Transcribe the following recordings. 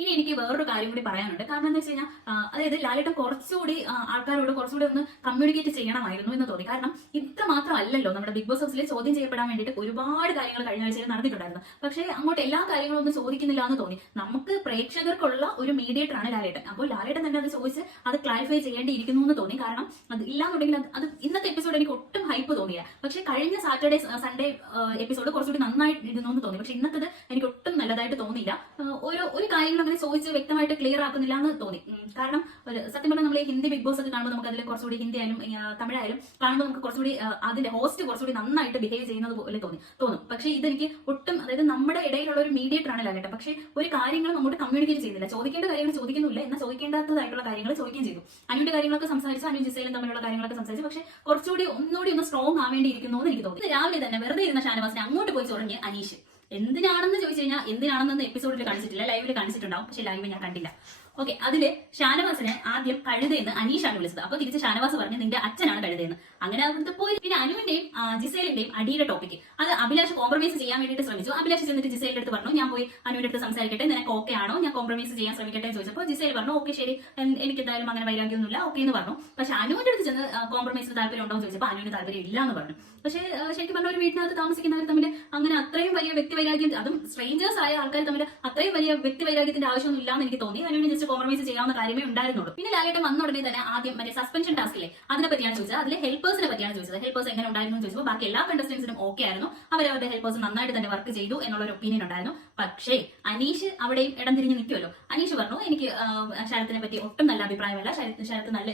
ഇനി എനിക്ക് വേറൊരു കാര്യം കൂടി പറയാനുണ്ട്. കാരണം എന്താ വെച്ച് കഴിഞ്ഞാൽ അതായത് ലാലേട്ടൻ കുറച്ചുകൂടി ആൾക്കാരോട് കുറച്ചുകൂടി ഒന്ന് കമ്മ്യൂണിക്കേറ്റ് ചെയ്യണമായിരുന്നു എന്ന് തോന്നി. കാരണം ഇത്ര മാത്രമല്ലല്ലോ നമ്മുടെ ബിഗ് ബോസ് ഹൗസിൽ ചോദ്യം ചെയ്യപ്പെടാൻ വേണ്ടിയിട്ട് ഒരുപാട് കാര്യങ്ങൾ കഴിഞ്ഞ ആഴ്ചയിൽ നടന്നിട്ടുണ്ടായിരുന്നു. പക്ഷേ അങ്ങോട്ട് എല്ലാ കാര്യങ്ങളും ഒന്നും ചോദിക്കുന്നില്ല എന്ന് തോന്നി. നമുക്ക് പ്രേക്ഷകർക്കുള്ള ഒരു മീഡിയേറ്റർ ആണ് ലാലേട്ടൻ. അപ്പോൾ ലാലേട്ടൻ തന്നെ അത് ചോദിച്ച് അത് ക്ലാരിഫൈ ചെയ്യേണ്ടിയിരിക്കുന്നു എന്ന് തോന്നി. കാരണം അത് ഇല്ലാന്നുണ്ടെങ്കിൽ അത് ഇന്നത്തെ എപ്പിസോഡ് എനിക്ക് ഒട്ടും ഹൈപ്പ് തോന്നിയില്ല. പക്ഷെ കഴിഞ്ഞ സാറ്റർഡേ സൺഡേ എപ്പിസോഡ് കുറച്ചുകൂടി നന്നായിട്ട് ഇരുന്നു എന്ന് തോന്നി. പക്ഷെ ഇന്നത്തെ എനിക്ക് ഒട്ടും നല്ലതായിട്ട് തോന്നിയില്ല. ഒരു കാര്യങ്ങൾ അങ്ങനെ ചോദിച്ച് വ്യക്തമായിട്ട് ക്ലിയർ ആക്കുന്നില്ല എന്ന് തോന്നി. കാരണം സത്യം പറഞ്ഞാൽ നമ്മൾ ഈ ഹിന്ദി ബിഗ് ബോസ് ഒക്കെ കാണുമ്പോൾ നമുക്ക് അതിൽ കുറച്ചുകൂടി ഹിന്ദി ആയാലും തമിഴായാലും കാണുമ്പോൾ നമുക്ക് കുറച്ചുകൂടി അതിന്റെ ഹോസ്റ്റ് കുറച്ചുകൂടി നന്നായിട്ട് ബിഹേവ് ചെയ്യുന്നത് പോലെ തോന്നും. പക്ഷെ ഇതെനിക്ക് ഒട്ടും, അതായത് നമ്മുടെ ഇടയിലുള്ള ഒരു മീഡിയേറ്റർ ആണ് ലാലേട്ടൻ. പക്ഷെ ഒരു കാര്യങ്ങളും അങ്ങോട്ട് കമ്മ്യൂണിക്കേറ്റ് ചെയ്യുന്നില്ല. ചോദിക്കേണ്ട കാര്യങ്ങൾ ചോദിക്കുന്നില്ല, എന്നാൽ ചോദിക്കേണ്ടാത്തതായിട്ടുള്ള കാര്യങ്ങൾ ചോദിക്കുകയും ചെയ്തു. അനുവിന്റെ കാര്യങ്ങളൊക്കെ സംസാരിച്ചു, അനു ജിസയിലും തമ്മിലുള്ള കാര്യങ്ങളൊക്കെ സംസാരിച്ചു. പക്ഷെ കുറച്ചുകൂടി ഒന്നുകൂടി ഒന്ന് സ്ട്രോങ് ആവേണ്ടിയിരിക്കുന്നു എന്ന് എനിക്ക് തോന്നി. രാവിലെ തന്നെ വെറുതെ ഇരുന്ന ഷാനവാസിനെ അങ്ങോട്ട് പോയി ചൊറിഞ്ഞ് അനീഷ്. എന്തിനാണെന്ന് ചോദിച്ചു കഴിഞ്ഞാൽ എന്തിനാണെന്ന് എപ്പിസോഡിൽ കാണിച്ചിട്ടില്ല, ലൈവിൽ കാണിച്ചിട്ടുണ്ടാവും. പക്ഷെ ലൈവ് ഞാൻ കണ്ടില്ല. ഓക്കെ, അതില് ഷാനവാസിനെ ആദ്യം കഴുതയെന്ന് അനീഷാണ് വിളിച്ചത്. അപ്പൊ തിരിച്ച് ഷാനവാസ് പറഞ്ഞു നിന്റെ അച്ഛനാണ് കഴുതയെന്ന്. അങ്ങനെ അവിടുത്തെ പോയി. പിന്നെ അനുവിന്റെയും ജിസേലിന്റെയും അടിയുടെ ടോപ്പിക്ക് അത് അഭിലാഷ് കോംപ്രമൈസ് ചെയ്യാൻ വേണ്ടിയിട്ട് ശ്രമിച്ചു. അഭിലാഷ് ചെന്നിട്ട് ജിസേലിന്റെ അടുത്ത് പറഞ്ഞു ഞാൻ പോയി അനുവിന്റെ അടുത്ത് സംസാരിക്കട്ടെ, നിനക്ക് ഓക്കെ ആണോ, ഞാൻ കോംപ്രമൈസ് ചെയ്യാൻ ശ്രമിക്കട്ടെ എന്ന് ചോദിച്ചപ്പോൾ ജിസേൽ പറഞ്ഞു ഓക്കെ ശരി, എനിക്ക് എന്തായാലും അങ്ങനെ വൈരാഗ്യമൊന്നുമില്ല, ഓക്കെ എന്ന് പറഞ്ഞു. പക്ഷെ അനുവിന്റെ അടുത്ത് ചെന്ന് കോംപ്രമൈസിന് താല്പര്യം ഉണ്ടോ എന്ന് ചോദിച്ചപ്പോൾ അനുവിന് താല്പര്യം ഇല്ല എന്ന് പറഞ്ഞു. പക്ഷേ ശരിക്കും പറഞ്ഞ ഒരു വീട്ടിനകത്ത് താമസിക്കുന്നവർ തമ്മിൽ അങ്ങനെ അത്രയും വലിയ വ്യക്തിവൈരാഗ്യം, അതും സ്ട്രേഞ്ചേഴ്സ് ആയ ആൾക്കാർ തമ്മിൽ അത്രയും വലിയ വ്യക്തിവൈരാഗ്യത്തിന്റെ ആവശ്യമൊന്നും ഇല്ലാന്ന് എനിക്ക് തോന്നി. അനുവിന് ജസ്റ്റ് കോംപ്രമൈസ് ചെയ്യാവുന്ന കാര്യമേ ഉണ്ടായിരുന്നുള്ളൂ. പിന്നെ ലാലേട്ടൻ വന്ന ഉടനെ തന്നെ ആദ്യം മറ്റേ സസ്പെൻഷൻ ടാസ്കിലെ അതിനെ പറ്റിയാണ് ചോദിച്ചത്. അതിലെ ഹെൽപ്പേഴ്സിനെ പറ്റിയാണ് ചോദിച്ചത്. ഹെൽപ്പേഴ്സ് എങ്ങനെ ഉണ്ടായിരുന്നു എന്ന് ചോദിച്ചപ്പോൾ ബാക്കി എല്ലാ കണ്ടസ്റ്റൻസിനും ഓക്കെ ആയിരുന്നു, അവരവരുടെ ഹെൽപ്പേഴ്സ് നന്നായിട്ട് തന്നെ വർക്ക് ചെയ്തു എന്നുള്ള ഒരു ഒപ്പീനിയൻ ഉണ്ടായിരുന്നു. പക്ഷേ അനീഷ് അവിടെയും ഇടം തിരിഞ്ഞ് നിൽക്കുമല്ലോ. അനീഷ് പറഞ്ഞു എനിക്ക് ശരത്തിനെ പറ്റി ഒട്ടും നല്ല അഭിപ്രായമല്ല,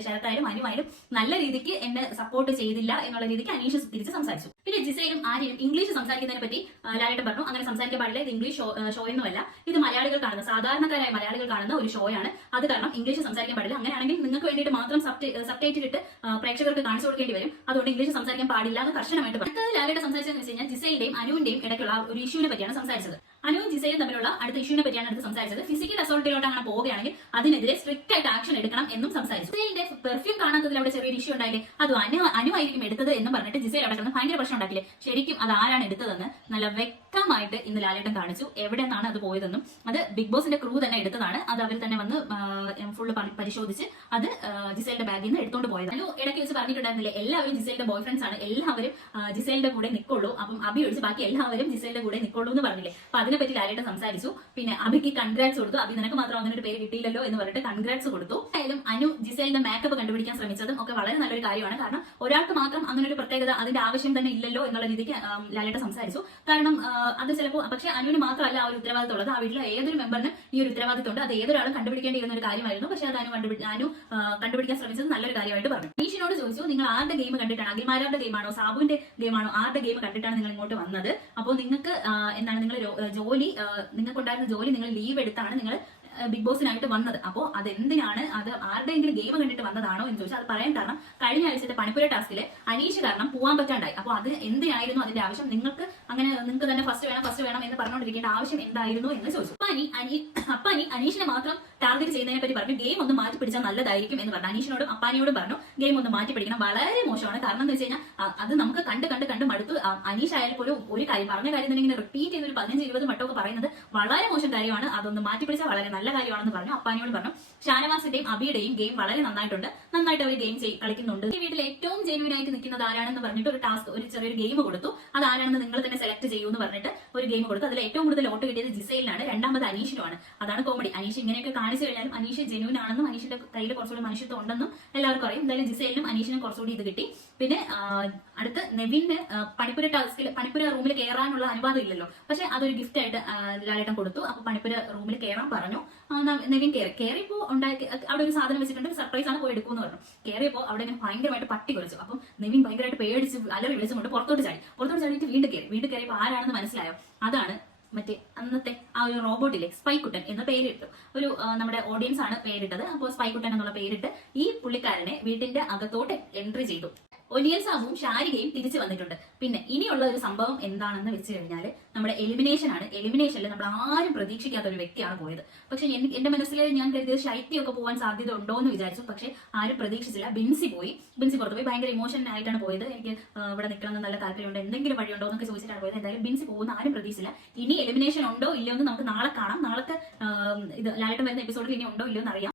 ശരത്തായാലും അനുവായാലും നല്ല രീതിക്ക് എന്നെ സപ്പോർട്ട് ചെയ്തില്ല എന്നുള്ള രീതിക്ക് അനീഷ് തിരിച്ച് സംസാരിച്ചു. പിന്നെ ജിസയിലും ആര്യനും ഇംഗ്ലീഷ് സംസാരിക്കുന്നതിനെ പറ്റി ലാലേട്ടൻ പറഞ്ഞു അങ്ങനെ സംസാരിക്കാൻ പാടില്ല, ഇത് ഇംഗ്ലീഷ് ഷോ ഒന്നുമല്ല, ഇത് മലയാളികൾ കാണുന്ന സാധാരണക്കാരായ മലയാളികൾ കാണുന്ന ഒരു ഷോ ആണ്, അത് കാരണം ഇംഗ്ലീഷ് സംസാരിക്കാൻ പാടില്ല. അങ്ങനെയാണെങ്കിൽ നിങ്ങൾക്ക് വേണ്ടിയിട്ട് മാത്രം സബ്ടൈറ്റിൽ ഇട്ട് പ്രേക്ഷകർക്ക് കാണിച്ചു കൊടുക്കേണ്ടി വരും, അതുകൊണ്ട് ഇംഗ്ലീഷ് സംസാരിക്കാൻ പാടില്ല എന്ന് കർശനമായിട്ട് പറഞ്ഞു. അടുത്തത് ലാലേട്ടൻ സംസാരിച്ചതെന്ന് വെച്ച് കഴിഞ്ഞാൽ ജിസയിന്റെയും അനുവിന്റെയും ഇടയ്ക്കുള്ള ഒരു ഇഷ്യൂവിനെ പറ്റിയാണ് സംസാരിച്ചത്. അനുവും ജിസയും തമ്മിലുള്ള അടുത്ത ഇഷ്യൂവിനെ പറ്റിയാണ് അടുത്ത് സംസാരിച്ചത്. ഫിസിക്കൽ അസോൾട്ടിലോട്ട് അങ്ങനെ പോവുകയാണെങ്കിൽ അതിനെതിരെ സ്ട്രിക്റ്റ് ആയിട്ട് ആക്ഷൻ എടുക്കണം എന്നും സംസാരിച്ചു. ജിസയിലിന്റെ പെർഫ്യൂം കാണാത്തതിൽ അവിടെ ചെറിയൊരു ഇഷ്യൂ ഉണ്ടായില്ലേ, അത് അനുവായിരിക്കും എടുത്തത് എന്ന് പറഞ്ഞിട്ട് ജിസയിൽ അവിടെ കിടന്ന് ഭയങ്കര പ്രശ്നം ഉണ്ടാക്കില്ലേ. ശരിക്കും അത് ആരാണ് എടുത്തതെന്ന് നല്ല വ്യക്തമായിട്ട് ഇന്ന് ലാലേട്ടൻ കാണിച്ചു. എവിടെ നിന്നാണ് അത് പോയതെന്നും അത് ബിഗ് ബോസിന്റെ ക്രൂ തന്നെ എടുത്തതാണ്. അത് അവർ തന്നെ വന്ന് ഫുള്ള് പരിശോധിച്ച് അത് ജിസയിലിന്റെ ബാഗിൽ നിന്ന് എടുത്തോണ്ട് പോയത്. അനു ഇടയ്ക്ക് വെച്ച് പറഞ്ഞിട്ടുണ്ടായിരുന്നില്ലേ എല്ലാവരും ജിസയിലിന്റെ ബോയ് ഫ്രണ്ട്സ് ആണ്, എല്ലാവരും ജിസയിലിന്റെ കൂടെ നിൽക്കുള്ളൂ, അപ്പം അഭി ഒഴിച്ച് ബാക്കി എല്ലാവരും ജിസയിലിന്റെ കൂടെ നിൽക്കുള്ളൂ എന്ന് പറഞ്ഞില്ലേ. അപ്പൊ അതിനെപ്പറ്റി ലാലേട്ടൻ സംസാരിച്ചു. പിന്നെ അഭിക്ക് കൺഗ്രാറ്റ്സ് കൊടുത്തു. അഭി നിനക്ക് മാത്രം അങ്ങനെ ഒരു പേര് കിട്ടിയില്ലല്ലോ എന്ന് പറഞ്ഞിട്ട് കൺഗ്രാറ്റ്സ് കൊടുത്തു. ആയാലും അനു ജിസയിലിന്റെ മേക്കപ്പ് കണ്ടുപിടിക്കാൻ ശ്രമിച്ചതും ഒക്കെ വളരെ നല്ലൊരു കാര്യമാണ്. കാരണം ഒരാൾക്ക് മാത്രം അങ്ങനെ ഒരു പ്രത്യേകത അതിന്റെ ആവശ്യം തന്നെ ഇല്ലല്ലോ എന്നുള്ള രീതിക്ക് ലാലേട്ടൻ സംസാരിച്ചു. കാരണം അത് ചിലപ്പോൾ പക്ഷേ അനുവിന് മാത്രമല്ല ആ ഒരു ഉത്തരവാദിത്തം ഉള്ളത്, ആ വീട്ടിലെ ഏതൊരു മെമ്പറിനും ഈ ഒരു ഉത്തരവാദിത്തം ഉണ്ട്, അത് ഏതൊരാളും കണ്ടുപിടിക്കേണ്ടിയിരുന്ന ഒരു കാര്യമായിരുന്നു. പക്ഷേ അത് അനു കണ്ടുപിടിക്കാൻ ശ്രമിച്ചത് നല്ലൊരു കാര്യമായിട്ട് പറഞ്ഞു. ഈഷിനോട് ചോദിച്ചു നിങ്ങൾ ആരുടെ ഗെയിം കണ്ടിട്ടാണ്, അഖിൽമാരുടെ ഗെയിമാണോ സാബുവിന്റെ ഗെയിമാണോ ആരുടെ ഗെയിം കണ്ടിട്ടാണ് നിങ്ങൾ ഇങ്ങോട്ട് വന്നത്, അപ്പോൾ നിങ്ങൾക്ക് എന്താണ് നിങ്ങൾ ജോലി നിങ്ങൾക്കുണ്ടായിരുന്ന ജോലി നിങ്ങൾ ലീവ് എടുത്താണ് നിങ്ങൾ ബിഗ് ബോസിനായിട്ട് വന്നത്, അപ്പോൾ അതെന്തിനാണ്, അത് ആരുടെയെങ്കിലും ഗെയിം കണ്ടിട്ട് വന്നതാണോ എന്ന് ചോദിച്ചാൽ അത് പറയാൻ കാരണം കഴിഞ്ഞ ആഴ്ചത്തെ പണിപ്പുര ടാസ്കില് അനീഷ് കാരണം പോകാൻ പറ്റാണ്ടായി. അപ്പോൾ അത് എന്തിനായിരുന്നു അതിന്റെ ആവശ്യം, നിങ്ങൾക്ക് തന്നെ ഫസ്റ്റ് വേണം എന്ന് പറഞ്ഞുകൊണ്ടിരിക്കേണ്ട ആവശ്യം എന്തായിരുന്നു എന്ന് ചോദിച്ചു. അപ്പാനി അനീഷിനെ മാത്രം ടാർഗറ്റ് ചെയ്യുന്നതിനെ പറ്റി പറഞ്ഞു ഗെയിം ഒന്ന് മാറ്റി പിടിച്ചാൽ നല്ലതായിരിക്കും എന്ന് പറഞ്ഞു. അനീഷിനോടും അപ്പാനിയോടും പറഞ്ഞു ഗെയിം ഒന്ന് മാറ്റി പിടിക്കണം, വളരെ മോശമാണ്. കാരണം എന്ന് വെച്ച് കഴിഞ്ഞാൽ അത് നമുക്ക് കണ്ട് മടുത്തു. അനീഷ് ആയാലും പോലും ഒരു കാര്യം പറഞ്ഞ കാര്യം തന്നെ ഇങ്ങനെ റിപ്പീറ്റ് ചെയ്ത് ഒരു 15-20 വട്ടമൊക്കെ പറയുന്നത് വളരെ മോശം കാര്യമാണ്, അതൊന്ന് മാറ്റി പിടിച്ചാൽ വളരെ നല്ല കാര്യമാണെന്ന് പറഞ്ഞു. അപ്പാനിയോട് പറഞ്ഞു ഷാനവാസിന്റെയും അബിയുടെയും ഗെയിം വളരെ നന്നായിട്ട് അവർ ഗെയിം കളിക്കുന്നുണ്ട്. ഈ വീട്ടിൽ ഏറ്റവും ജെന്യൂൻ ആയിട്ട് നിൽക്കുന്നത് ആരാണെന്ന് പറഞ്ഞിട്ട് ഒരു ടാസ്ക്, ഒരു ചെറിയൊരു ഗെയിം കൊടുത്തു. അത് ആരാണെന്ന് നിങ്ങൾ തന്നെ സെലക്ട് ചെയ്യൂ എന്ന് പറഞ്ഞിട്ട് ഒരു ഗെയിം കൊടുത്തു. അതിൽ ഏറ്റവും കൂടുതൽ വോട്ട് കിട്ടിയത് ജിസയിലാണ്, രണ്ടാമത് അനീഷിനുമാണ്. അതാണ് കോമഡി. അനീഷ് ഇങ്ങനെയൊക്കെ കാണിച്ചു കഴിഞ്ഞാലും അനീഷ് ജെന്യൂൻ ആണെന്നും അനീഷിന്റെ കയ്യിൽ കുറച്ചുകൂടി മനുഷ്യത്വം ഉണ്ടെന്നും എല്ലാവർക്കും അറിയാം. എന്തായാലും ജിസയിലിനും അനീഷിനും കുറച്ചുകൂടി ഇത് കിട്ടി. പിന്നെ അടുത്ത് നെവിന് പണിപ്പുര റൂമിൽ കയറാനുള്ള അനുവാദം ഇല്ലല്ലോ, പക്ഷെ അതൊരു ഗിഫ്റ്റ് ആയിട്ട് ലാലേട്ടൻ കൊടുത്തു. അപ്പൊ പണിപ്പുര റൂമിൽ കയറാൻ പറഞ്ഞു. നെവിൻ കയറിയപ്പോ അവിടെ ഒരു സാധനം വെച്ചിട്ടുണ്ട്, സർപ്രൈസ് ആണ്, പോയി എടുക്കുമെന്ന് പറഞ്ഞു. കയറിയപ്പോ അവിടെ ഇങ്ങനെ ഭയങ്കരമായിട്ട് പട്ടി കുറിച്ചു. അപ്പം നെവിൻ ഭയങ്കരമായിട്ട് പേടിച്ച് അലറി വിളിച്ചുകൊണ്ട് പുറത്തോട്ട് ചാടിയിട്ട് വീണ്ടും കയറിയപ്പോ ആരാണെന്ന് മനസ്സിലായോ, അതാണ് മറ്റേ അന്നത്തെ ആ ഒരു റോബോട്ടിലെ സ്പൈക്കുട്ടൻ എന്ന പേരിട്ടു. ഒരു നമ്മുടെ ഓഡിയൻസ് ആണ് പേരിട്ടത്. അപ്പോൾ സ്പൈക്കുട്ടൻ എന്നുള്ള പേരിട്ട് ഈ പുള്ളിക്കാരനെ വീട്ടിന്റെ അകത്തോട്ട് എൻട്രി ചെയ്തു. ഒനിയൻ സാബുവും ശാരികയും തിരിച്ചു വന്നിട്ടുണ്ട്. പിന്നെ ഇനിയുള്ള ഒരു സംഭവം എന്താണെന്ന് വെച്ച് കഴിഞ്ഞാൽ നമ്മുടെ എലിമിനേഷൻ ആണ്. എലിമിനേഷനിൽ നമ്മൾ ആരും പ്രതീക്ഷിക്കാത്ത ഒരു വ്യക്തിയാണ് പോയത്. പക്ഷെ എന്റെ മനസ്സിൽ ഞാൻ കരുതിയത് ശൈത്യമൊക്കെ പോകാൻ സാധ്യത ഉണ്ടോ എന്ന് വിചാരിച്ചു. പക്ഷെ ആരും പ്രതീക്ഷിച്ചില്ല. ബിൻസി പുറത്ത് പോയി. ഭയങ്കര ഇമോഷൻ ആയിട്ടാണ് പോയത്. എനിക്ക് ഇവിടെ നിൽക്കണം നല്ല താല്പര്യമുണ്ട്, എന്തെങ്കിലും വഴിയുണ്ടോ എന്നൊക്കെ ചോദിച്ചിട്ടാണ് പോയത്. എന്തായാലും ബിൻസി പോകുന്ന ആരും പ്രതീക്ഷിച്ചില്ല. ഇനി എലിമിനേഷൻ ഉണ്ടോ ഇല്ലയോ എന്ന് നമുക്ക് നാളെ കാണാം. നാളത്തെ ഇത് ലാലേട്ടൻ വരുന്ന എപ്പിസോഡിൽ ഇനി ഉണ്ടോ ഇല്ലയോ എന്ന് അറിയാം.